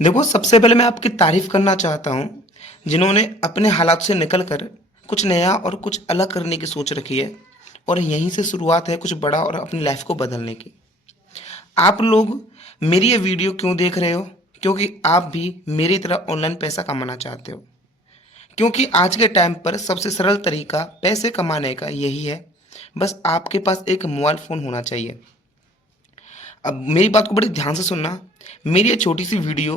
देखो, सबसे पहले मैं आपकी तारीफ़ करना चाहता हूँ, जिन्होंने अपने हालात से निकल कर कुछ नया और कुछ अलग करने की सोच रखी है और यहीं से शुरुआत है कुछ बड़ा और अपनी लाइफ़ को बदलने की। आप लोग मेरी ये वीडियो क्यों देख रहे हो? क्योंकि आप भी मेरी तरह ऑनलाइन पैसा कमाना चाहते हो। क्योंकि आज के टाइम पर सबसे सरल तरीका पैसे कमाने का यही है, बस आपके पास एक मोबाइल फ़ोन होना चाहिए। अब मेरी बात को बड़े ध्यान से सुनना। मेरी ये छोटी-सी वीडियो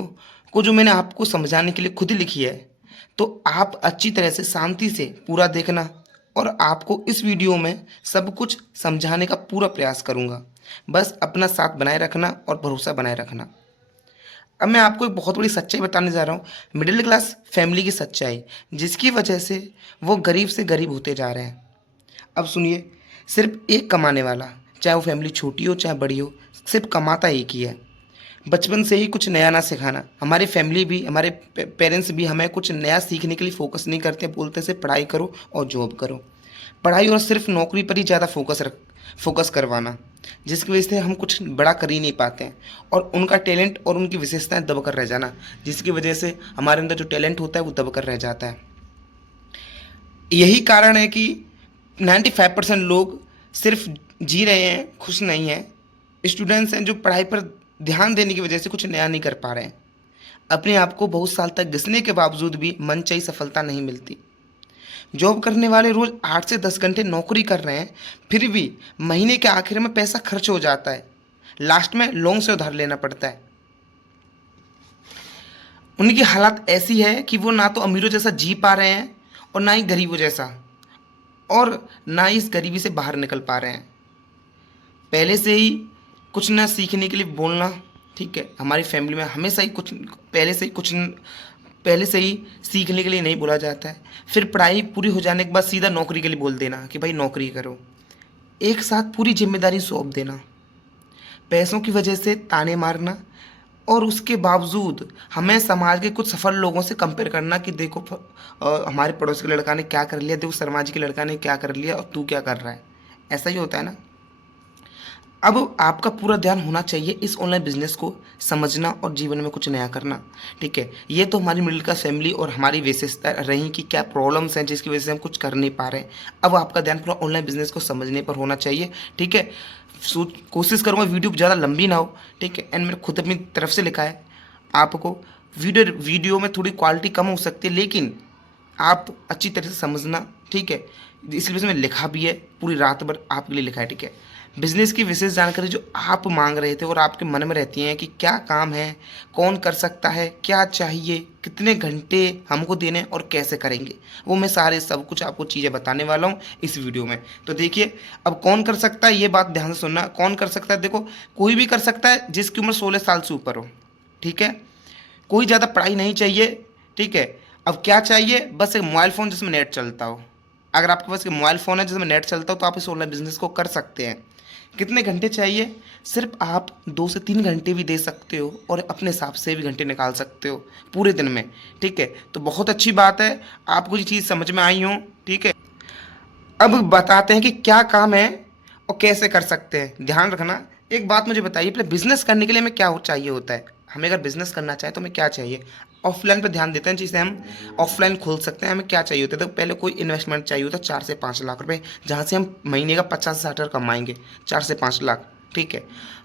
को जो मैंने आपको समझाने के लिए खुद ही लिखी है, तो आप अच्छी तरह से शांति से पूरा देखना और आपको इस वीडियो में सब कुछ समझाने का पूरा प्रयास करूँगा। बस अपना साथ बनाए रखना और भरोसा बनाए रखना। अब मैं आपको एक बहुत बड़ी सच्चाई बताने जा रहा हूँ, मिडिल क्लास फैमिली की सच्चाई, जिसकी वजह से वो गरीब से गरीब होते जा रहे हैं। अब सुनिए, सिर्फ़ एक कमाने वाला, चाहे वो फैमिली छोटी हो चाहे बड़ी हो, सिर्फ़ कमाता एक ही है। बचपन से ही कुछ नया ना सिखाना। हमारी फैमिली भी, हमारे पेरेंट्स भी हमें कुछ नया सीखने के लिए फ़ोकस नहीं करते, बोलते सिर्फ पढ़ाई करो और जॉब करो। पढ़ाई और सिर्फ नौकरी पर ही ज़्यादा फ़ोकस करवाना, जिसकी वजह से हम कुछ बड़ा कर ही नहीं पाते हैं और उनका टैलेंट और उनकी विशेषताएँ दब कर रह जाना, जिसकी वजह से हमारे अंदर जो टैलेंट होता है वो दब कर रह जाता है। यही कारण है कि 95% लोग सिर्फ जी रहे हैं, खुश नहीं हैं। स्टूडेंट्स हैं जो पढ़ाई पर ध्यान देने की वजह से कुछ नया नहीं कर पा रहे हैं। अपने आप को बहुत साल तक घिसने के बावजूद भी मनचाही सफलता नहीं मिलती। जॉब करने वाले रोज़ 8 से 10 घंटे नौकरी कर रहे हैं, फिर भी महीने के आखिर में पैसा खर्च हो जाता है। लास्ट में लोन से उधार लेना पड़ता है। उनकी हालत ऐसी है कि वो ना तो अमीरों जैसा जी पा रहे हैं और ना ही गरीबों जैसा, और ना ही इस गरीबी से बाहर निकल पा रहे हैं। पहले से ही कुछ ना सीखने के लिए बोलना, ठीक है, हमारी फैमिली में हमेशा ही कुछ पहले से ही सीखने के लिए नहीं बोला जाता है। फिर पढ़ाई पूरी हो जाने के बाद सीधा नौकरी के लिए बोल देना कि भाई नौकरी करो। एक साथ पूरी जिम्मेदारी सौंप देना, पैसों की वजह से ताने मारना और उसके बावजूद हमें समाज के कुछ सफल लोगों से कंपेयर करना कि देखो हमारे पड़ोस के लड़का ने क्या कर लिया, देखो समाज के लड़का ने क्या कर लिया और तू क्या कर रहा है। ऐसा ही होता है ना। अब आपका पूरा ध्यान होना चाहिए इस ऑनलाइन बिजनेस को समझना और जीवन में कुछ नया करना, ठीक है। ये तो हमारी मिडिल क्लास फैमिली और हमारी विशेषता रही कि क्या प्रॉब्लम्स हैं जिसकी वजह से हम कुछ कर नहीं पा रहे हैं। अब आपका ध्यान पूरा ऑनलाइन बिजनेस को समझने पर होना चाहिए, ठीक है। कोशिश करूँगा वीडियो ज़्यादा लंबी ना हो, ठीक है। एंड मैंने खुद अपनी तरफ से लिखा है आपको। वीडियो में थोड़ी क्वालिटी कम हो सकती है, लेकिन आप अच्छी तरह से समझना, ठीक है। इस वजह से मैंने लिखा भी है, पूरी रात भर आपके लिए लिखा है, ठीक है। बिजनेस की विशेष जानकारी जो आप मांग रहे थे और आपके मन में रहती हैं कि क्या काम है, कौन कर सकता है, क्या चाहिए, कितने घंटे हमको देने हैं और कैसे करेंगे, वो मैं सारे सब कुछ आपको चीज़ें बताने वाला हूँ इस वीडियो में। तो देखिए, अब कौन कर सकता है ये बात ध्यान से सुनना। कौन कर सकता है? देखो, कोई भी कर सकता है जिसकी उम्र 16 साल से ऊपर हो, ठीक है। कोई ज़्यादा पढ़ाई नहीं चाहिए, ठीक है। अब क्या चाहिए? बस एक मोबाइल फ़ोन जिसमें नेट चलता हो। अगर आपके पास एक मोबाइल फ़ोन है जिसमें नेट चलता हो तो आप इस ऑनलाइन बिजनेस को कर सकते हैं। कितने घंटे चाहिए? सिर्फ आप 2 से 3 घंटे भी दे सकते हो और अपने हिसाब से भी घंटे निकाल सकते हो पूरे दिन में, ठीक है। तो बहुत अच्छी बात है, आपको ये चीज़ समझ में आई हो, ठीक है। अब बताते हैं कि क्या काम है और कैसे कर सकते हैं। ध्यान रखना। एक बात मुझे बताइए, पहले बिजनेस करने के लिए हमें क्या चाहिए होता है? हमें अगर बिजनेस करना चाहें तो हमें क्या चाहिए? ऑफलाइन पे ध्यान देते हैं, जिसे हम ऑफलाइन खोल सकते हैं। हमें क्या चाहिए होता है? तो पहले कोई इन्वेस्टमेंट चाहिए होता है 4 से 5 लाख रुपए, जहाँ से हम महीने का 50 से 60 हज़ार कमाएंगे। 4 से 5 लाख, ठीक है।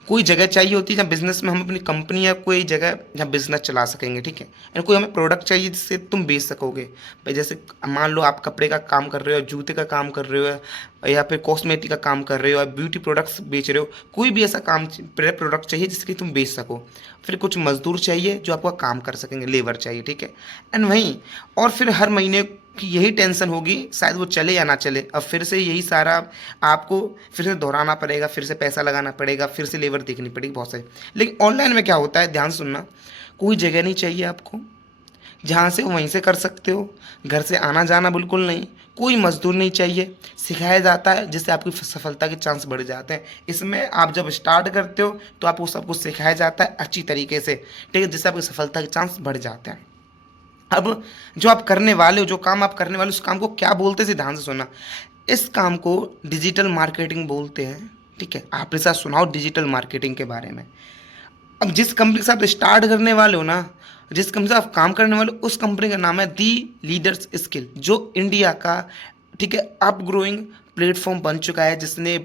कोई जगह चाहिए होती है जहाँ बिजनेस में हम अपनी कंपनी या कोई जगह जहाँ बिजनेस चला सकेंगे, ठीक है। और कोई हमें प्रोडक्ट चाहिए जिससे तुम बेच सकोगे। भाई जैसे मान लो आप कपड़े का काम कर रहे हो, जूते का काम कर रहे हो, या फिर कॉस्मेटिक का काम कर रहे हो, या ब्यूटी प्रोडक्ट्स बेच रहे हो। कोई भी ऐसा काम प्रोडक्ट चाहिए जिसकी तुम बेच सको। फिर कुछ मजदूर चाहिए जो आपका काम कर सकेंगे, लेबर चाहिए, ठीक है। एंड वहीं और फिर हर महीने की यही टेंशन होगी, शायद वो चले या ना चले। अब फिर से यही सारा आपको फिर से दोहराना पड़ेगा, फिर से पैसा लगाना पड़ेगा, फिर से लेबर देखनी पड़ेगी बहुत सारी। लेकिन ऑनलाइन में क्या होता है, ध्यान सुनना। कोई जगह नहीं चाहिए आपको, जहाँ से वहीं से कर सकते हो। घर से आना जाना बिल्कुल नहीं। कोई मजदूर नहीं चाहिए। सिखाया जाता है जिससे आपकी सफलता के चांस बढ़ जाते हैं। इसमें आप जब स्टार्ट करते हो तो आपको सब कुछ सिखाया जाता है अच्छी तरीके से, ठीक है, जिससे आपकी सफलता के चांस बढ़ जाते हैं। अब जो आप करने वाले हो, जो काम आप करने वाले हो, उस काम को क्या बोलते हैं, ध्यान से सुनना। इस काम को डिजिटल मार्केटिंग बोलते हैं, ठीक है। आपने साथ सुनाओ डिजिटल मार्केटिंग के बारे में। अब जिस कंपनी के साथ स्टार्ट करने वाले हो ना, जिस कंपनी से आप काम करने वाले हो, उस कंपनी का नाम है दी लीडर्स स्किल, जो इंडिया का, ठीक है, अप ग्रोइंग प्लेटफॉर्म बन चुका है, जिसने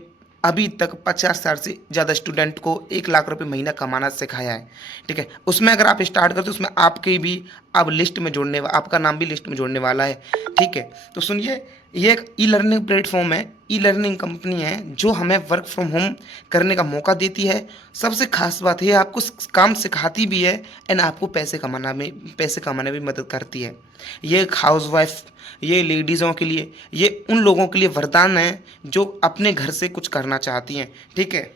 अभी तक 50,000 से ज़्यादा स्टूडेंट को 1 लाख रुपए महीना कमाना सिखाया है। ठीक है, उसमें अगर आप स्टार्ट करते हो, उसमें आपके भी अब लिस्ट में जोड़ने, आपका नाम भी लिस्ट में जोड़ने वाला है। ठीक है, तो सुनिए, ये एक ई लर्निंग प्लेटफॉर्म है, ई लर्निंग कंपनी है, जो हमें वर्क फ्रॉम होम करने का मौका देती है। सबसे खास बात है, आपको काम सिखाती भी है एंड आपको पैसे कमाने में भी मदद करती है। ये एक हाउस वाइफ, ये लेडीज़ों के लिए, ये उन लोगों के लिए वरदान है जो अपने घर से कुछ करना चाहती हैं। ठीक है,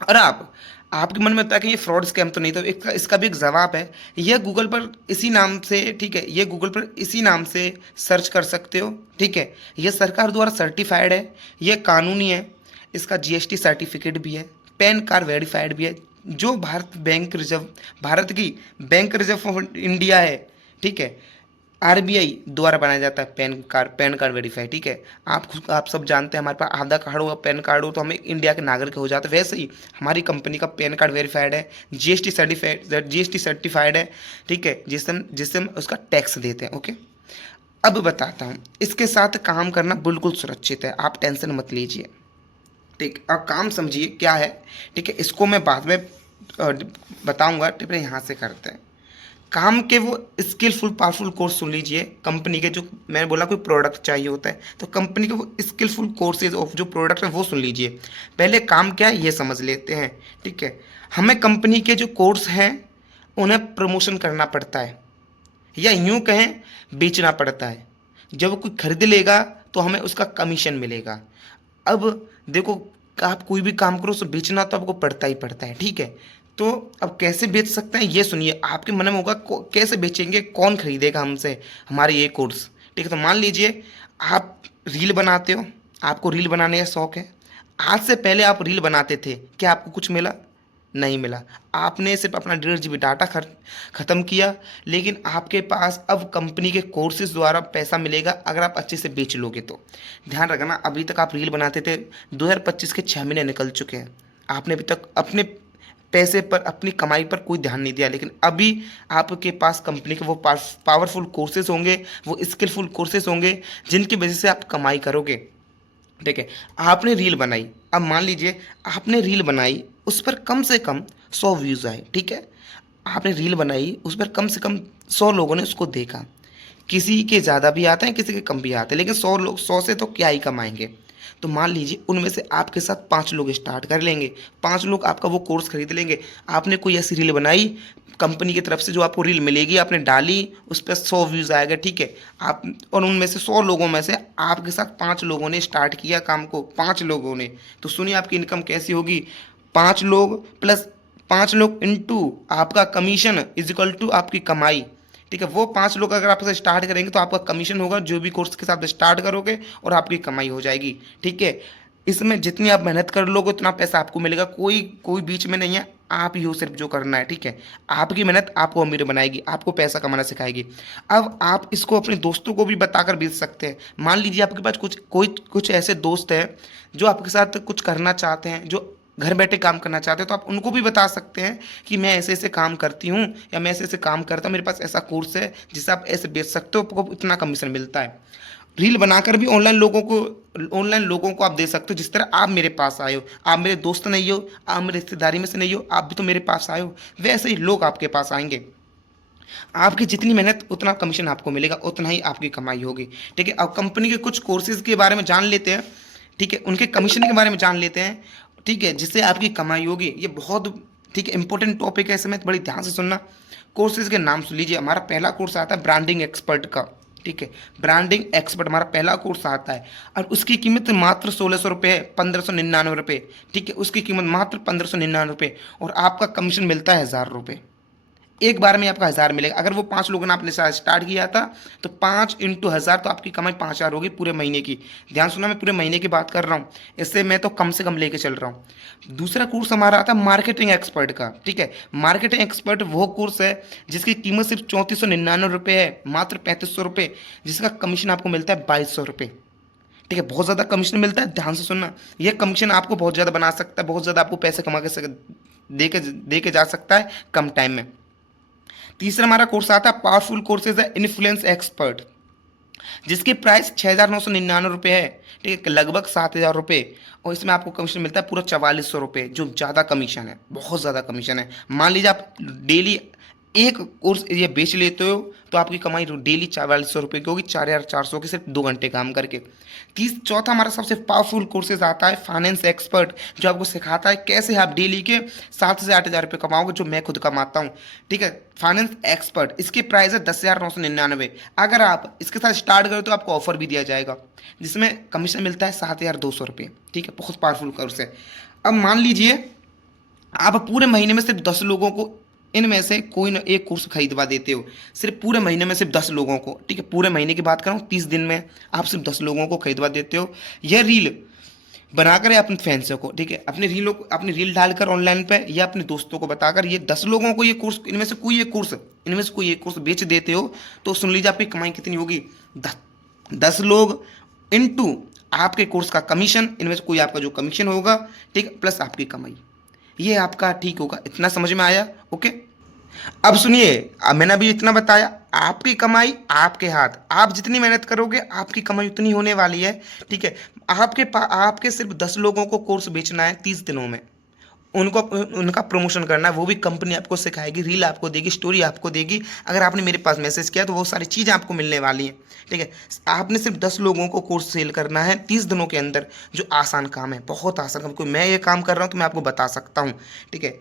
और आपके मन में होता है कि ये फ्रॉड स्कैम तो नहीं, तो इसका भी एक जवाब है। ये गूगल पर इसी नाम से, ठीक है, ये गूगल पर इसी नाम से सर्च कर सकते हो। ठीक है, ये सरकार द्वारा सर्टिफाइड है, ये कानूनी है, इसका जीएसटी सर्टिफिकेट भी है, पैन कार्ड वेरीफाइड भी है, जो भारत की बैंक रिजर्व ऑफ इंडिया है। ठीक है, आरबीआई द्वारा बनाया जाता है पैन कार्ड वेरीफाई। ठीक है, आप सब जानते हैं, हमारे पास आधार कार्ड हो, पैन कार्ड हो, तो हम एक इंडिया के नागरिक हो जाते हैं। वैसे ही हमारी कंपनी का पैन कार्ड वेरीफाइड है, जीएसटी सर्टिफाइड है। ठीक है, जिससे हम उसका टैक्स देते हैं। ओके, अब बताता हूँ, इसके साथ काम करना बिल्कुल सुरक्षित है, आप टेंशन मत लीजिए। ठीक, अब काम समझिए क्या है। ठीक है, इसको मैं बाद में बताऊँगा। ठीक है, यहाँ से करते हैं काम के वो स्किलफुल पावरफुल कोर्स। सुन लीजिए, कंपनी के, जो मैंने बोला कोई प्रोडक्ट चाहिए होता है, तो कंपनी के वो स्किलफुल कोर्सेज ऑफ जो प्रोडक्ट है वो सुन लीजिए। पहले काम क्या है ये समझ लेते हैं। ठीक है, हमें कंपनी के जो कोर्स हैं उन्हें प्रमोशन करना पड़ता है, या यूँ कहें बेचना पड़ता है। जब कोई खरीद लेगा तो हमें उसका कमीशन मिलेगा। अब देखो, आप कोई भी काम करो तो बेचना तो आपको पड़ता ही पड़ता है। ठीक है, तो अब कैसे बेच सकते हैं ये सुनिए। आपके मन में होगा कैसे बेचेंगे, कौन खरीदेगा हमसे हमारे ये कोर्स। ठीक है, तो मान लीजिए आप रील बनाते हो, आपको रील बनाने का शौक है। आज से पहले आप रील बनाते थे, क्या आपको कुछ मिला? नहीं मिला। आपने सिर्फ अपना 1.5 GB डाटा ख़त्म किया। लेकिन आपके पास अब कंपनी के कोर्सेज द्वारा पैसा मिलेगा, अगर आप अच्छे से बेच लोगे तो। ध्यान रखना, अभी तक आप रील बनाते थे, 2025 के 6 महीने निकल चुके हैं, आपने अभी तक अपने पैसे पर, अपनी कमाई पर कोई ध्यान नहीं दिया। लेकिन अभी आपके पास कंपनी के वो पावरफुल कोर्सेज होंगे, वो स्किलफुल कोर्सेज होंगे, जिनकी वजह से आप कमाई करोगे। ठीक है, आपने रील बनाई, अब मान लीजिए आपने रील बनाई, उस पर कम से कम 100 व्यूज़ आए। ठीक है, आपने रील बनाई, उस पर कम से कम 100 लोगों ने उसको देखा। किसी के ज़्यादा भी आते हैं, किसी के कम भी आते हैं, लेकिन 100 से तो क्या ही कमाएंगे। तो मान लीजिए उनमें से आपके साथ 5 लोग स्टार्ट कर लेंगे, 5 लोग आपका वो कोर्स खरीद लेंगे। आपने कोई ऐसी रील बनाई कंपनी की तरफ से, जो आपको रील मिलेगी, आपने डाली, उस पर 100 व्यूज़ आएगा। ठीक है, आप, और उनमें से 100 लोगों में से आपके साथ 5 लोगों ने स्टार्ट किया काम को, 5 लोगों ने। तो सुनिए आपकी इनकम कैसी होगी। 5 लोग प्लस 5 लोग इंटू आपका कमीशन इज इक्वल टू आपकी कमाई। ठीक है, वो 5 लोग अगर आपसे स्टार्ट करेंगे तो आपका कमीशन होगा, जो भी कोर्स के साथ स्टार्ट करोगे, और आपकी कमाई हो जाएगी। ठीक है, इसमें जितनी आप मेहनत कर लोगे उतना पैसा आपको मिलेगा, कोई कोई बीच में नहीं है, आप ही हो सिर्फ जो करना है। ठीक है, आपकी मेहनत आपको अमीर बनाएगी, आपको पैसा कमाना सिखाएगी। अब आप इसको अपने दोस्तों को भी बताकर बेच सकते हैं। मान लीजिए आपके पास कुछ ऐसे दोस्त हैं जो आपके साथ कुछ करना चाहते हैं, जो घर बैठे काम करना चाहते हैं, तो आप उनको भी बता सकते हैं कि मैं ऐसे ऐसे काम करती हूँ, या मैं ऐसे ऐसे काम करता हूँ, मेरे पास ऐसा कोर्स है जिससे आप ऐसे बेच सकते हो, आपको इतना कमीशन मिलता है। रील बनाकर भी ऑनलाइन लोगों को आप दे सकते हो। जिस तरह आप मेरे पास आए हो, आप मेरे दोस्त नहीं हो, आप मेरे रिश्तेदारी में से नहीं हो, आप भी तो मेरे पास आए हो, वैसे ही लोग आपके पास आएंगे। आपकी जितनी मेहनत उतना कमीशन आपको मिलेगा, उतना ही आपकी कमाई होगी। ठीक है, अब कंपनी के कुछ कोर्सेज के बारे में जान लेते हैं। ठीक है, उनके कमीशन के बारे में जान लेते हैं। ठीक है, जिससे आपकी कमाई होगी। ये बहुत, ठीक है, इंपॉर्टेंट टॉपिक है, इसमें बड़ी ध्यान से सुनना। कोर्सेज के नाम सुन लीजिए। हमारा पहला कोर्स आता है ब्रांडिंग एक्सपर्ट का। ठीक है, ब्रांडिंग एक्सपर्ट हमारा पहला कोर्स आता है, और उसकी कीमत मात्र 1600 रुपये है, 1599 रुपये। ठीक है, उसकी कीमत मात्र 1599 रुपये, और आपका कमीशन मिलता है 1000 रुपये। एक बार में आपका 1000 मिलेगा। अगर वो 5 लोगों ने आपने साथ स्टार्ट किया था, तो 5 इंटू 1000, तो आपकी कमाई 5000 होगी पूरे महीने की। ध्यान सुना, मैं पूरे महीने की बात कर रहा हूँ, इससे मैं तो कम से कम लेके चल रहा हूँ। दूसरा कोर्स हमारा आता है मार्केटिंग एक्सपर्ट का। ठीक है, मार्केटिंग एक्सपर्ट वो कोर्स है जिसकी कीमत सिर्फ 3499 रुपये है, मात्र 3500 रुपये, जिसका कमीशन आपको मिलता है 2200 रुपये। ठीक है, बहुत ज़्यादा कमीशन मिलता है। ध्यान से सुनना, यह कमीशन आपको बहुत ज़्यादा बना सकता है, बहुत ज़्यादा आपको पैसे कमा के दे के जा सकता है कम टाइम में। तीसरा हमारा कोर्स आता है पावरफुल कोर्सेज है इन्फ्लुएंस एक्सपर्ट, जिसकी प्राइस 6,999 है, ठीक है, लगभग 7,000 रुपये। और इसमें आपको कमीशन मिलता है पूरा 4,400 रुपये, जो ज़्यादा कमीशन है, बहुत ज़्यादा कमीशन है। मान लीजिए आप डेली एक कोर्स ये बेच लेते हो तो आपकी कमाई डेली 4,400 रुपये की होगी, 4,400 की, सिर्फ 2 घंटे काम करके। चौथा हमारा सबसे पावरफुल कोर्सेज आता है फाइनेंस एक्सपर्ट, जो आपको सिखाता है कैसे आप डेली के 7 से 8 हज़ार रुपये कमाओगे, जो मैं खुद कमाता हूँ, ठीक है। फाइनेंस एक्सपर्ट, इसकी प्राइस है 10,999। अगर आप इसके साथ स्टार्ट करो तो आपको ऑफर भी दिया जाएगा, जिसमें कमीशन मिलता है 7,200 रुपये, ठीक है। बहुत पावरफुल कोर्स है। अब मान लीजिए आप पूरे महीने में सिर्फ 10 लोगों को इनमें से कोई ना एक कोर्स खरीदवा देते हो, सिर्फ पूरे महीने में सिर्फ 10 लोगों को, ठीक है, पूरे महीने की बात कर रहा हूँ, 30 दिन में आप सिर्फ 10 लोगों को खरीदवा देते हो। यह रील बनाकर या अपने फैंस को, ठीक है, अपनी रील डालकर ऑनलाइन पे या अपने दोस्तों को बताकर ये 10 लोगों को ये कोर्स, इनमें से कोई एक कोर्स बेच देते हो, तो सुन लीजिए आपकी कमाई कितनी होगी। 10 लोग इनटू आपके कोर्स का कमीशन, इनमें से कोई आपका जो कमीशन होगा, ठीक है, प्लस आपकी कमाई, ये आपका ठीक होगा। इतना समझ में आया? ओके। अब सुनिए, अब मैंने अभी इतना बताया, आपकी कमाई आपके हाथ, आप जितनी मेहनत करोगे आपकी कमाई उतनी होने वाली है, ठीक है। आपके सिर्फ 10 लोगों को कोर्स बेचना है 30 दिनों में, उनको उनका प्रमोशन करना है, वो भी कंपनी आपको सिखाएगी, रील आपको देगी, स्टोरी आपको देगी। अगर आपने मेरे पास मैसेज किया तो वो सारी चीज़ें आपको मिलने वाली हैं, ठीक है। आपने सिर्फ 10 लोगों को कोर्स सेल करना है 30 दिनों के अंदर, जो आसान काम है, बहुत आसान काम। कोई मैं ये काम कर रहा हूँ तो मैं आपको बता सकता हूँ, ठीक है।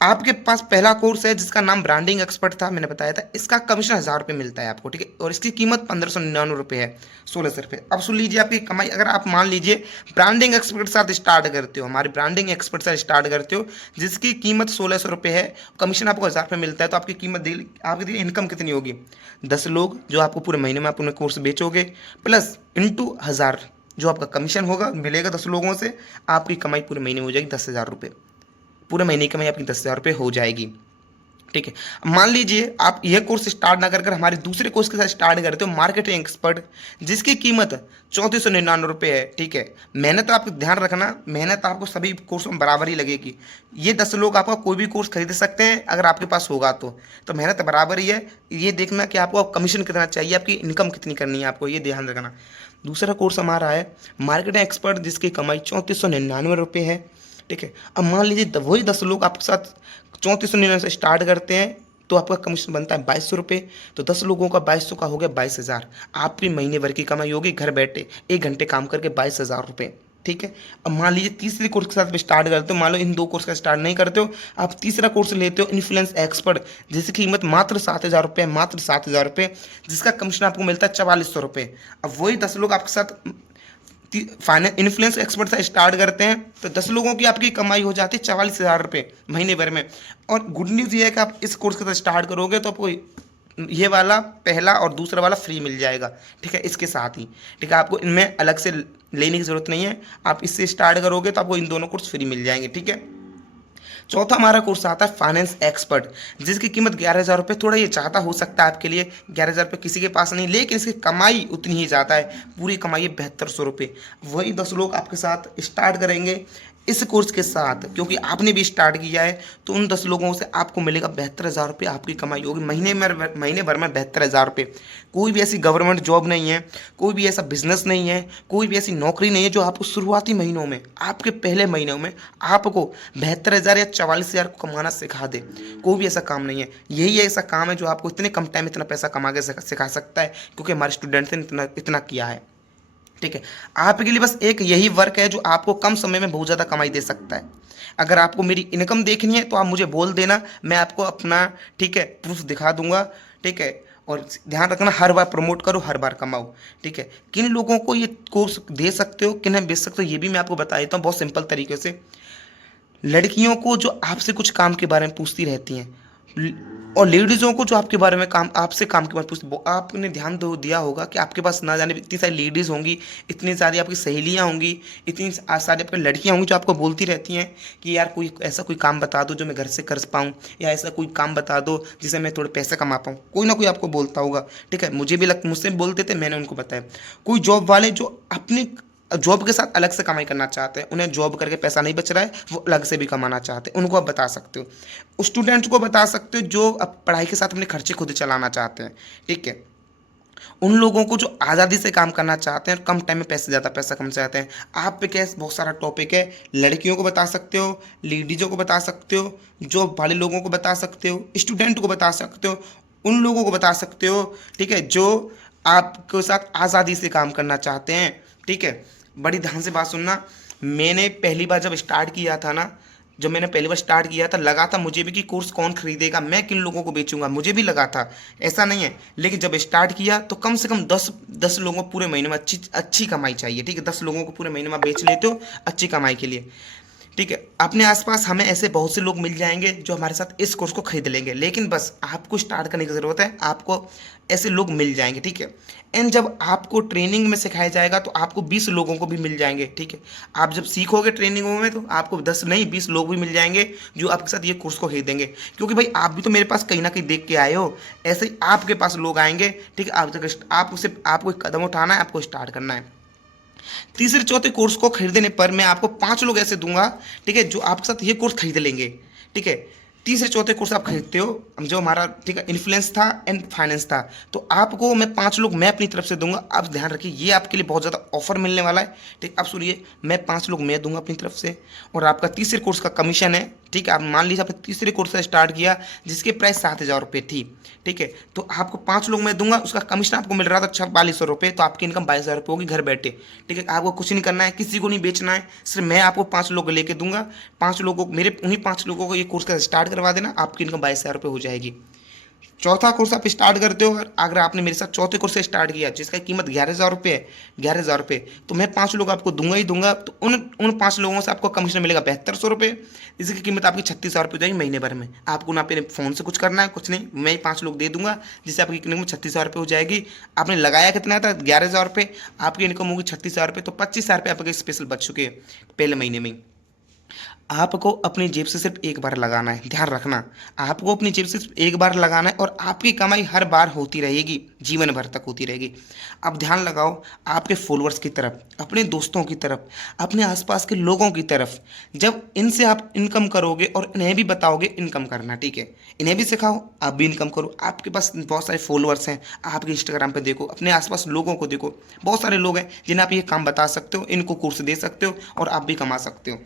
आपके पास पहला कोर्स है जिसका नाम ब्रांडिंग एक्सपर्ट था, मैंने बताया था, इसका कमीशन 1,000 रुपये मिलता है आपको, ठीक है, और इसकी कीमत 1,599 है, 1,600 रुपये। अब सुन लीजिए आपकी कमाई, अगर आप मान लीजिए ब्रांडिंग एक्सपर्ट के साथ स्टार्ट करते हो, हमारे ब्रांडिंग एक्सपर्ट से स्टार्ट करते हो, जिसकी कीमत 1,600 रुपये है, कमीशन आपको 1,000 रुपये मिलता है, तो आपकी कीमत आपकी इनकम कितनी होगी? 10 लोग जो आपको पूरे महीने में आप उन्हें कोर्स बेचोगे, प्लस इंटू 1,000 जो आपका कमीशन होगा मिलेगा 10 लोगों से, आपकी कमाई पूरे महीने में हो जाएगी 10,000 रुपये। पूरे महीने की कमाई आपकी 10,000 रुपये हो जाएगी, ठीक है। मान लीजिए आप यह कोर्स स्टार्ट ना कर हमारे दूसरे कोर्स के साथ स्टार्ट करते हो, मार्केटिंग एक्सपर्ट, जिसकी कीमत 3,499 है, ठीक है। मेहनत आपको ध्यान रखना, मेहनत आपको सभी कोर्सों में बराबर ही लगेगी। ये 10 लोग आपका कोई भी कोर्स खरीद सकते हैं अगर आपके पास होगा तो मेहनत बराबर ही है। ये देखना कि आपको कमीशन कितना चाहिए, आपकी इनकम कितनी करनी है, आपको ये ध्यान रखना। दूसरा कोर्स हमारा है मार्केटिंग एक्सपर्ट, जिसकी कमाई 3,499 है, ठीक है। अब मान लीजिए वही 10 लोग आपके साथ 3,499 से स्टार्ट करते हैं, तो आपका कमीशन बनता है 2,200 रुपये, तो 10 लोगों का 2,200 का हो गया 22,000, आपकी महीने भर की कमाई होगी घर बैठे 1 घंटे काम करके 22,000 रुपये, ठीक है। अब मान लीजिए तीसरे कोर्स के साथ स्टार्ट करते हो, मान लो इन 2 कोर्स का स्टार्ट नहीं करते हो, आप तीसरा कोर्स लेते हो इन्फ्लुएंस एक्सपर्ट, जिसकी कीमत मात्र 7,000 रुपये, मात्र 7,000 रुपये, जिसका कमीशन आपको मिलता है 4,400 रुपये। अब वही 10 लोग आपके साथ फाइनेंस इन्फ्लुएंस एक्सपर्ट से स्टार्ट करते हैं, तो 10 लोगों की आपकी कमाई हो जाती है 44,000 रुपये महीने भर में। और गुड न्यूज़ ये है कि आप इस कोर्स के साथ स्टार्ट करोगे तो आपको ये वाला पहला और दूसरा वाला फ्री मिल जाएगा, ठीक है, इसके साथ ही, ठीक है। आपको इनमें अलग से लेने की ज़रूरत नहीं है, आप इससे स्टार्ट करोगे तो आपको इन दोनों कोर्स फ्री मिल जाएंगे, ठीक है। चौथा हमारा कोर्स आता है फाइनेंस एक्सपर्ट, जिसकी कीमत 11,000 रुपये। थोड़ा ये ज़्यादा हो सकता है आपके लिए, 11,000 रुपये किसी के पास नहीं, लेकिन इसकी कमाई उतनी ही ज़्यादा है, पूरी कमाई है 7,200 रुपये। वही 10 लोग आपके साथ स्टार्ट करेंगे इस कोर्स के साथ, क्योंकि आपने भी स्टार्ट किया है, तो उन 10 लोगों से आपको मिलेगा 72,000 रुपये, आपकी कमाई होगी महीने भर में 72,000 रुपये। कोई भी ऐसी गवर्नमेंट जॉब नहीं है, कोई भी ऐसा बिजनेस नहीं है, कोई भी ऐसी नौकरी नहीं है जो आपको शुरुआती महीनों में, आपके पहले महीनों में आपको 72,000 या 44,000 को कमाना सिखा दे। कोई भी ऐसा काम नहीं है, यही ऐसा काम है जो आपको इतने कम टाइम में इतना पैसा कमा के सिखा सकता है, क्योंकि हमारे स्टूडेंट्स ने इतना किया है, ठीक है। आपके लिए बस एक यही वर्क है जो आपको कम समय में बहुत ज़्यादा कमाई दे सकता है। अगर आपको मेरी इनकम देखनी है तो आप मुझे बोल देना, मैं आपको अपना, ठीक है, प्रूफ दिखा दूंगा, ठीक है। और ध्यान रखना, हर बार प्रमोट करो, हर बार कमाओ, ठीक है। किन लोगों को ये कोर्स दे सकते हो, किन्हें बेच सकते हो, ये भी मैं आपको बता देता हूँ बहुत सिंपल तरीके से। लड़कियों को जो आपसे कुछ काम के बारे में पूछती रहती हैं, और लेडीज़ों को जो आपके बारे में आपसे काम के बारे में पूछती, आपने ध्यान दिया होगा कि आपके पास ना जाने इतनी सारी लेडीज़ होंगी, इतनी सारी आपकी सहेलियाँ होंगी, इतनी सारी आपकी लड़कियाँ होंगी जो आपको बोलती रहती हैं कि यार कोई ऐसा कोई काम बता दो जो मैं घर से कर पाऊँ, या ऐसा कोई काम बता दो जिससे मैं थोड़े पैसे कमा पाऊँ। कोई ना कोई आपको बोलता होगा, ठीक है। मुझसे बोलते थे, मैंने उनको बताया। कोई जॉब वाले जो अपनी जॉब के साथ अलग से कमाई करना चाहते हैं, उन्हें जॉब करके पैसा नहीं बच रहा है, वो अलग से भी कमाना चाहते हैं, उनको आप बता सकते हो। स्टूडेंट्स को बता सकते हो जो अब पढ़ाई के साथ अपने खर्चे खुद चलाना चाहते हैं, ठीक है। उन लोगों को जो आज़ादी से काम करना चाहते हैं, कम टाइम में पैसे ज़्यादा पैसा कमा चाहते हैं। आप पे क्या बहुत सारा टॉपिक है, लड़कियों को बता सकते हो, लेडीज़ों को बता सकते हो, जॉब वाले लोगों को बता सकते हो, स्टूडेंट को बता सकते हो, उन लोगों को बता सकते हो, ठीक है, जो आपके साथ आज़ादी से काम करना चाहते हैं, ठीक है। बड़ी ध्यान से बात सुनना। मैंने पहली बार जब स्टार्ट किया था ना, जब मैंने पहली बार स्टार्ट किया था, लगा था मुझे भी कि कोर्स कौन खरीदेगा, मैं किन लोगों को बेचूंगा, मुझे भी लगा था, ऐसा नहीं है। लेकिन जब स्टार्ट किया तो कम से कम 10 लोगों को पूरे महीने में अच्छी अच्छी कमाई चाहिए, ठीक है। 10 लोगों को पूरे महीने में बेच लेते हो अच्छी कमाई के लिए, ठीक है। अपने आसपास हमें ऐसे बहुत से लोग मिल जाएंगे जो हमारे साथ इस कोर्स को खरीद लेंगे, लेकिन बस आपको स्टार्ट करने की ज़रूरत है, आपको ऐसे लोग मिल जाएंगे, ठीक है। एंड जब आपको ट्रेनिंग में सिखाया जाएगा तो आपको 20 लोगों को भी मिल जाएंगे, ठीक है। आप जब सीखोगे ट्रेनिंगों में तो आपको 10 नहीं 20 लोग भी मिल जाएंगे जो आपके साथ ये कोर्स को खरीदेंगे, क्योंकि भाई आप भी तो मेरे पास कहीं ना कहीं देख के आए हो, ऐसे ही आपके पास लोग आएंगे, ठीक है। आप सिर्फ आपको एक कदम उठाना है, आपको स्टार्ट करना है। तीसरे चौथे कोर्स को खरीदने पर मैं आपको 5 लोग ऐसे दूंगा, ठीक है, जो आपके साथ ये कोर्स खरीद लेंगे, ठीक है। तीसरे चौथे कोर्स आप खरीदते हो, जो हमारा ठीक है इन्फ्लुएंस था एंड फाइनेंस था, तो आपको मैं 5 लोग मैं अपनी तरफ से दूंगा। आप ध्यान रखिए ये आपके लिए बहुत ज़्यादा ऑफर मिलने वाला है, ठीक। आप सुनिए, मैं 5 लोग मैं दूंगा अपनी तरफ से, और आपका तीसरे कोर्स का कमीशन है, ठीक है। आप मान लीजिए आपने तीसरे कोर्स से स्टार्ट किया जिसकी प्राइस 7,000 रुपये थी, ठीक है, तो आपको 5 लोग मैं दूंगा, उसका कमीशन आपको मिल रहा था 4200 रुपये, तो आपकी इनकम 22,000 रुपये होगी घर बैठे, ठीक है। आपको कुछ नहीं करना है, किसी को नहीं बेचना है, सिर्फ मैं आपको 5 लोग लेके दूंगा। 5 लोगों को मेरे उन्हीं 5 लोगों को ये कोर्स का स्टार्ट करवा देना, आपकी इनकम 22,000 रुपये हो जाएगी। चौथा कोर्स आप स्टार्ट करते हो, अगर आपने मेरे साथ चौथे कोर्स से स्टार्ट किया जिसका कीमत 11,000 रुपये है, 11,000 रुपये, तो मैं 5 लोग आपको दूंगा ही दूंगा, तो उन 5 लोगों से आपको कमीशन मिलेगा 7200 रुपये, जिसकी कीमत आपकी 36,000 रुपये हो जाएगी महीने भर में। आपको ना अपने फ़ोन से कुछ करना है, कुछ नहीं, मैं ही 5 लोग दे दूंगा जिससे आपकी इनकम 36,000 रुपये हो जाएगी। आपने लगाया कितना था 11,000 रुपये, आपकी इनकम होगी 36,000 रुपये, तो 25,000 रुपये आपके स्पेशल बच चुके हैं पहले महीने में ही। आपको अपनी जेब से सिर्फ एक बार लगाना है, ध्यान रखना, आपको अपनी जेब से सिर्फ एक बार लगाना है, और आपकी कमाई हर बार होती रहेगी, जीवन भर तक होती रहेगी। अब ध्यान लगाओ आपके फॉलोअर्स की तरफ, अपने दोस्तों की तरफ, अपने आसपास के लोगों की तरफ। जब इनसे आप इनकम करोगे और इन्हें भी बताओगे इनकम करना, ठीक है, इन्हें भी सिखाओ, आप भी इनकम करो। आपके पास बहुत सारे फॉलोअर्स हैं, आपके इंस्टाग्राम पे देखो, अपने आसपास लोगों को देखो, बहुत सारे लोग हैं जिन्हें आप ये काम बता सकते हो, इनको कोर्स दे सकते हो और आप भी कमा सकते हो।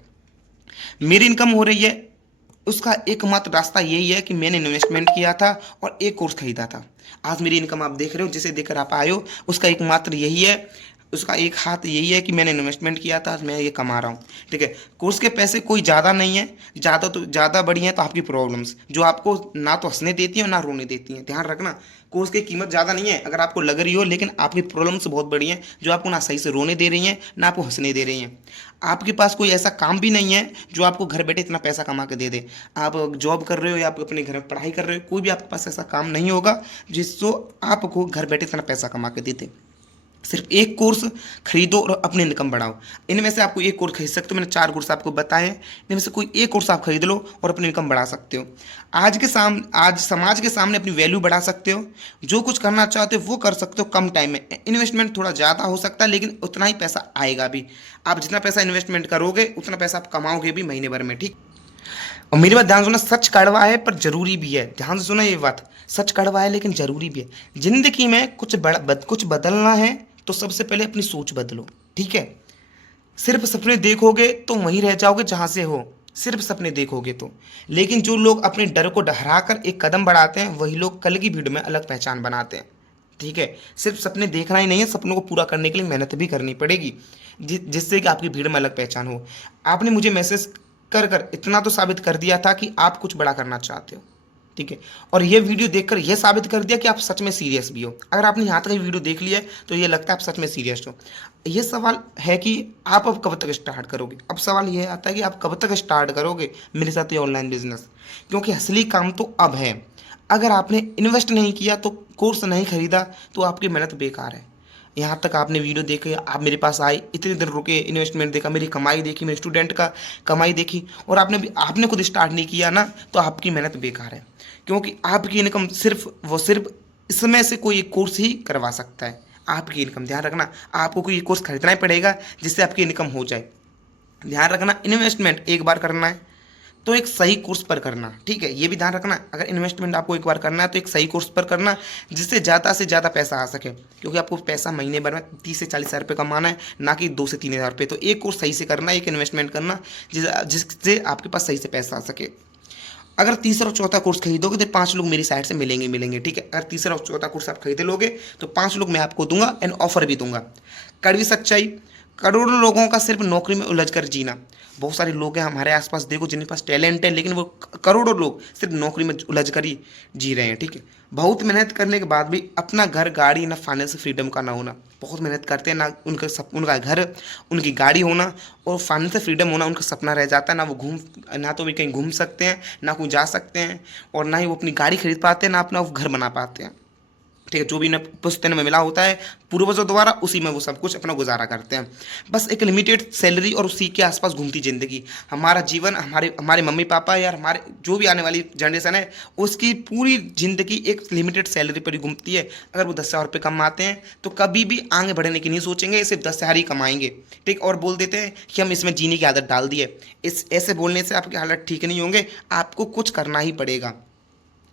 मेरी इनकम हो रही है, उसका एकमात्र रास्ता यही है कि मैंने इन्वेस्टमेंट किया था और एक कोर्स खरीदा था। आज मेरी इनकम आप देख रहे हो, जिसे देखकर आप आए हो, उसका एकमात्र यही है, उसका एक हाथ यही है कि मैंने इन्वेस्टमेंट किया था, आज मैं ये कमा रहा हूँ, ठीक है। कोर्स के पैसे कोई ज़्यादा नहीं है, ज़्यादा तो ज़्यादा बड़ी हैं तो आपकी प्रॉब्लम्स, जो आपको ना तो हंसने देती हैं और ना रोने देती हैं, ध्यान रखना। कोर्स की कीमत ज़्यादा नहीं है अगर आपको लग रही हो, लेकिन आपकी प्रॉब्लम्स बहुत बड़ी हैं जो आपको ना सही से रोने दे रही हैं ना आपको हंसने दे रही हैं। आपके पास कोई ऐसा काम भी नहीं है जो आपको घर बैठे इतना पैसा कमा के दे दे। आप जॉब कर रहे हो या आप अपने घर में पढ़ाई कर रहे हो, कोई भी आपके पास ऐसा काम नहीं होगा जिससे आपको घर बैठे इतना पैसा कमा के दे दे। सिर्फ एक कोर्स खरीदो और अपनी इनकम बढ़ाओ। इनमें से आपको एक कोर्स खरीद सकते हो, मैंने 4 कोर्स आपको बताए हैं, इनमें से कोई एक कोर्स आप खरीद लो और अपनी इनकम बढ़ा सकते हो। आज समाज के सामने अपनी वैल्यू बढ़ा सकते हो, जो कुछ करना चाहते हो वो कर सकते हो कम टाइम में। इन्वेस्टमेंट थोड़ा ज़्यादा हो सकता है लेकिन उतना ही पैसा आएगा भी। आप जितना पैसा इन्वेस्टमेंट करोगे उतना पैसा आप कमाओगे भी महीने भर में, ठीक। और मेरी बात ध्यान सुना, सच कड़वा है पर जरूरी भी है, ध्यान से सुना ये बात, सच कड़वा है लेकिन जरूरी भी है। जिंदगी में कुछ बदलना है तो सबसे पहले अपनी सोच बदलो, ठीक है। सिर्फ सपने देखोगे तो वहीं रह जाओगे जहां से हो, सिर्फ सपने देखोगे तो। लेकिन जो लोग अपने डर को डहरा कर एक कदम बढ़ाते हैं वही लोग कल की भीड़ में अलग पहचान बनाते हैं, ठीक है। सिर्फ सपने देखना ही नहीं है, सपनों को पूरा करने के लिए मेहनत भी करनी पड़ेगी, जिससे कि आपकी भीड़ में अलग पहचान हो। आपने मुझे मैसेज कर कर इतना तो साबित कर दिया था कि आप कुछ बड़ा करना चाहते हो, ठीक है। और ये वीडियो देखकर यह साबित कर दिया कि आप सच में सीरियस भी हो। अगर आपने यहाँ तक ये वीडियो देख लिया है तो ये लगता है आप सच में सीरियस हो। ये सवाल है कि आप अब कब तक स्टार्ट करोगे। अब सवाल ये आता है कि आप कब तक स्टार्ट करोगे मेरे साथ ये ऑनलाइन बिजनेस, क्योंकि असली काम तो अब है। अगर आपने इन्वेस्ट नहीं किया तो कोर्स नहीं खरीदा तो आपकी मेहनत बेकार है। यहाँ तक आपने वीडियो देखे, आप मेरे पास आए, इतने दिन रुके, इन्वेस्टमेंट देखा, मेरी कमाई देखी, मेरे स्टूडेंट का कमाई देखी, और आपने खुद स्टार्ट नहीं किया ना, तो आपकी मेहनत बेकार है। क्योंकि आपकी इनकम सिर्फ इसमें से कोई एक कोर्स ही करवा सकता है। आपकी इनकम। ध्यान रखना, आपको कोई कोर्स खरीदना ही पड़ेगा जिससे आपकी इनकम हो जाए। ध्यान रखना, इन्वेस्टमेंट एक बार करना है तो एक सही कोर्स पर करना, ठीक है, ये भी ध्यान रखना। अगर इन्वेस्टमेंट आपको एक बार करना है तो एक सही कोर्स पर करना, जिससे ज़्यादा से ज़्यादा पैसा आ सके, क्योंकि आपको पैसा महीने भर में 30 से 40 हज़ार रुपये कमाना है, ना कि 2 से 3 हज़ार रुपये। तो एक कोर्स सही से करना, एक इन्वेस्टमेंट करना जिससे आपके पास सही से पैसा आ सके। अगर तीसरा और चौथा कोर्स खरीदोगे तो 5 लोग मेरी साइड से मिलेंगे, ठीक है। अगर तीसरा और चौथा कोर्स आप खरीद लोगे तो 5 लोग मैं आपको दूंगा एंड ऑफर भी दूंगा। कड़वी सच्चाई, करोड़ों लोगों का सिर्फ नौकरी में उलझ कर जीना। बहुत सारे लोग हैं हमारे आसपास, देखो, जिनके पास टैलेंट है, लेकिन वो करोड़ों लोग सिर्फ नौकरी में उलझ कर ही जी रहे हैं, ठीक है। बहुत मेहनत करने के बाद भी अपना घर, गाड़ी, ना फाइनेंशियल फ्रीडम का ना होना। बहुत मेहनत करते हैं, ना उनका घर, उनकी गाड़ी होना और फाइनेंशियल फ्रीडम होना उनका सपना रह जाता है। ना तो वे कहीं घूम सकते हैं, ना कहीं जा सकते हैं, और ना ही वो अपनी गाड़ी खरीद पाते हैं, ना अपना घर बना पाते हैं, ठीक है। जो भी उन्हें पुश्तैनी में मिला होता है पूर्वजों द्वारा, उसी में वो सब कुछ अपना गुजारा करते हैं। बस एक लिमिटेड सैलरी और उसी के आसपास घूमती ज़िंदगी। हमारा जीवन, हमारे मम्मी पापा या हमारे जो भी आने वाली जनरेशन है, उसकी पूरी ज़िंदगी एक लिमिटेड सैलरी पर ही घूमती है। अगर वो 10,000 रुपये कमाते हैं तो कभी भी आगे बढ़ने की नहीं सोचेंगे, सिर्फ 10,000 ही कमाएंगे, ठीक। और बोल देते हैं कि हम इसमें जीने की आदत डाल दी है। ऐसे बोलने से आपके हालात ठीक नहीं होंगे, आपको कुछ करना ही पड़ेगा।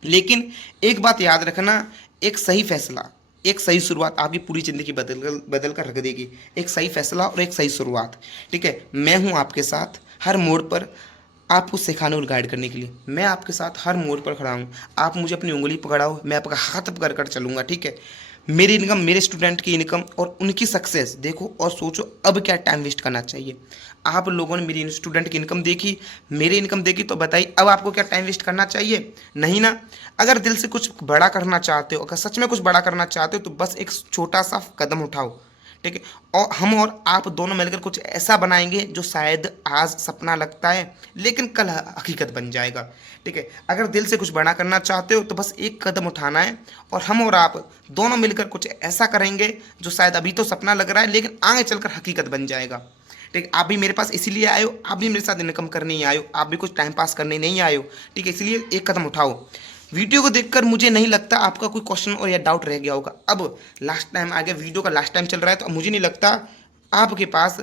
लेकिन एक बात याद रखना, एक सही फैसला, एक सही शुरुआत आपकी पूरी ज़िंदगी बदल कर रख देगी। एक सही फैसला और एक सही शुरुआत, ठीक है। मैं हूँ आपके साथ हर मोड़ पर, आपको सिखाने और गाइड करने के लिए। मैं आपके साथ हर मोड़ पर खड़ा हूँ। आप मुझे अपनी उंगली पकड़ाओ, मैं आपका हाथ पकड़ कर चलूँगा, ठीक है। मेरी इनकम, मेरे स्टूडेंट की इनकम और उनकी सक्सेस देखो और सोचो अब क्या टाइम वेस्ट करना चाहिए। आप लोगों ने मेरी स्टूडेंट की इनकम देखी, मेरी इनकम देखी, तो बताइए अब आपको क्या टाइम वेस्ट करना चाहिए? नहीं ना। अगर दिल से कुछ बड़ा करना चाहते हो, अगर सच में कुछ बड़ा करना चाहते हो, तो बस एक छोटा सा कदम उठाओ, ठीक है। और हम और आप दोनों मिलकर कुछ ऐसा बनाएंगे जो शायद आज सपना लगता है लेकिन कल हकीकत बन जाएगा, ठीक है। अगर दिल से कुछ बड़ा करना चाहते हो तो बस एक कदम उठाना है, और हम और आप दोनों मिलकर कुछ ऐसा करेंगे जो शायद अभी तो सपना लग रहा है लेकिन आगे चलकर हकीकत बन जाएगा, ठीक। आप भी मेरे पास इसीलिए आए हो, आप भी मेरे साथ इनकम करने ही आए हो, आप भी कुछ टाइम पास करने नहीं आए हो, ठीक है। इसलिए एक कदम उठाओ। वीडियो को देखकर मुझे नहीं लगता आपका कोई क्वेश्चन और या डाउट रह गया होगा। अब लास्ट टाइम आ गया, वीडियो का लास्ट टाइम चल रहा है, तो अब मुझे नहीं लगता आपके पास,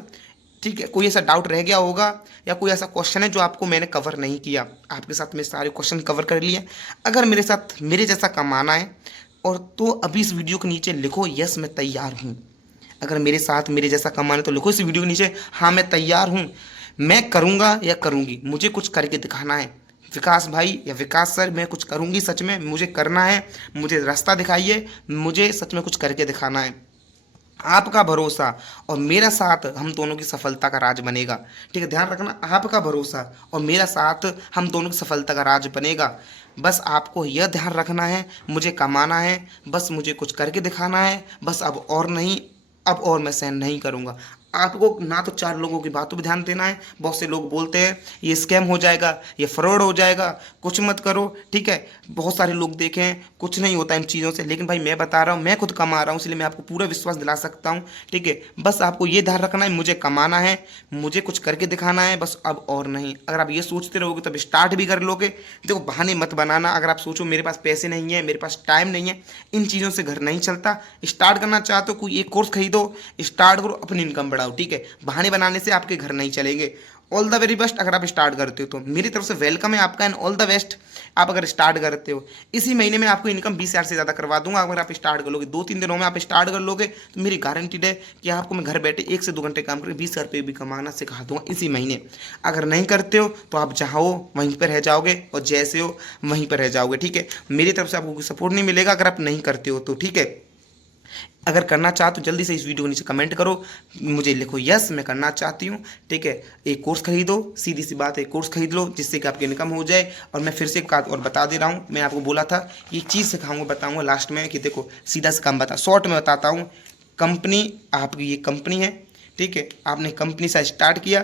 ठीक है, कोई ऐसा डाउट रह गया होगा या कोई ऐसा क्वेश्चन है जो आपको मैंने कवर नहीं किया। आपके साथ मैं सारे क्वेश्चन कवर कर लिए। अगर मेरे साथ मेरे जैसा कमाना है और तो अभी इस वीडियो के नीचे लिखो यस मैं तैयार हूँ। अगर मेरे साथ मेरे जैसा कमाना है तो लिखो इस वीडियो के नीचे हाँ मैं तैयार हूँ, मैं करूँगा या करूँगी, मुझे कुछ करके दिखाना है। विकास भाई या विकास सर, मैं कुछ करूँगी, सच में मुझे करना है, मुझे रास्ता दिखाइए, मुझे सच में कुछ करके दिखाना है। आपका भरोसा और मेरा साथ हम दोनों की सफलता का राज बनेगा, ठीक है। ध्यान रखना, आपका भरोसा और मेरा साथ हम दोनों की सफलता का राज बनेगा। बस आपको यह ध्यान रखना है, मुझे कमाना है, बस मुझे कुछ करके दिखाना है, बस अब और नहीं, अब और मैं सहन नहीं करूँगा। आपको ना तो 4 लोगों की बातों पर ध्यान देना है। बहुत से लोग बोलते हैं ये स्कैम हो जाएगा, ये फ्रॉड हो जाएगा, कुछ मत करो, ठीक है। बहुत सारे लोग देखे हैं, कुछ नहीं होता इन चीज़ों से, लेकिन भाई मैं बता रहा हूँ, मैं खुद कमा रहा हूँ, इसलिए मैं आपको पूरा विश्वास दिला सकता हूँ, ठीक है। बस आपको ये ध्यान रखना है, मुझे कमाना है, मुझे कुछ करके दिखाना है, बस अब और नहीं। अगर आप ये सोचते रहोगे तब स्टार्ट भी कर लोगे। देखो, बहाने मत बनाना। अगर आप सोचो मेरे पास पैसे नहीं है, मेरे पास टाइम नहीं है, इन चीज़ों से घर नहीं चलता। स्टार्ट करना चाहते हो, कोई एक कोर्स खरीदो, स्टार्ट करो, अपनी इनकम बढ़ाओ, ठीक है। बहाने बनाने से आपके घर नहीं चलेंगे। ऑल द वेरी बेस्ट अगर आप स्टार्ट करते हो तो। मेरी तरफ से वेलकम है आपका एंड ऑल द बेस्ट आप अगर स्टार्ट करते हो। इसी महीने में आपको इनकम 20,000 से ज़्यादा करवा दूंगा अगर आप स्टार्ट कर लोगे। 2-3 दिनों में आप स्टार्ट कर लोगे तो मेरी गारंटीड है कि आपको मैं घर बैठे 1 से 2 घंटे काम करके 20,000 रुपये भी कमाना सिखा दूंगा इसी महीने। अगर नहीं करते हो तो आप जहाँ हो वहीं पर रह जाओगे और जैसे हो वहीं पर रह जाओगे, ठीक है। मेरी तरफ से आपको कोई सपोर्ट नहीं मिलेगा अगर आप नहीं करते हो तो, ठीक है। अगर करना चाहते हो जल्दी से इस वीडियो के नीचे कमेंट करो, मुझे लिखो यस मैं करना चाहती हूँ, ठीक है। एक कोर्स खरीदो, सीधी सी बात है, एक कोर्स खरीद लो जिससे कि आपकी इनकम हो जाए। और मैं फिर से एक बात और बता दे रहा हूँ, मैं आपको बोला था ये चीज़ सिखाऊंगा, बताऊँगा लास्ट में कि देखो सीधा से काम शॉर्ट में बताता हूँ। कंपनी, आपकी ये कंपनी है, ठीक है। आपने कंपनी से स्टार्ट किया,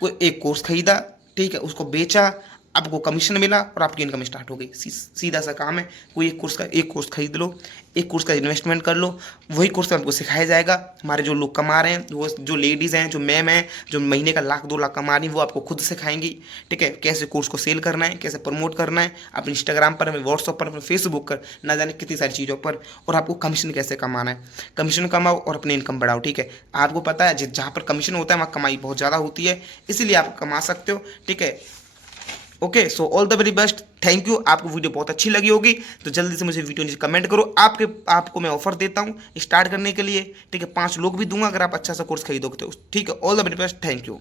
कोई एक कोर्स खरीदा, ठीक है, उसको बेचा, आपको कमीशन मिला और आपकी इनकम स्टार्ट हो गई। सीधा सा काम है। कोई एक कोर्स खरीद लो, एक कोर्स का इन्वेस्टमेंट कर लो, वही कोर्स में आपको सिखाया जाएगा। हमारे जो लोग कमा रहे हैं, वो जो लेडीज़ हैं, जो मैम हैं, जो महीने का 1-2 लाख कमा रही हैं, वो आपको खुद सिखाएंगी। ठीक है, कैसे कोर्स को सेल करना है, कैसे प्रमोट करना है अपने इंस्टाग्राम पर, अपने व्हाट्सअप पर, अपने फेसबुक पर, ना जाने कितनी सारी चीज़ों पर। और आपको कमीशन कैसे कमाना है, कमीशन कमाओ और अपनी इनकम बढ़ाओ। ठीक है, आपको पता है जहाँ पर कमीशन होता है वहाँ कमाई बहुत ज़्यादा होती है, इसीलिए आप कमा सकते हो। ठीक है, okay, so all the very best, thank you. आपको वीडियो बहुत अच्छी लगी होगी तो जल्दी से मुझे वीडियो नीचे कमेंट करो। आपको मैं ऑफर देता हूँ स्टार्ट करने के लिए। ठीक है, 5 लोग भी दूंगा अगर आप अच्छा सा कोर्स खरीदोगे तो। ठीक है, all the very best, thank you.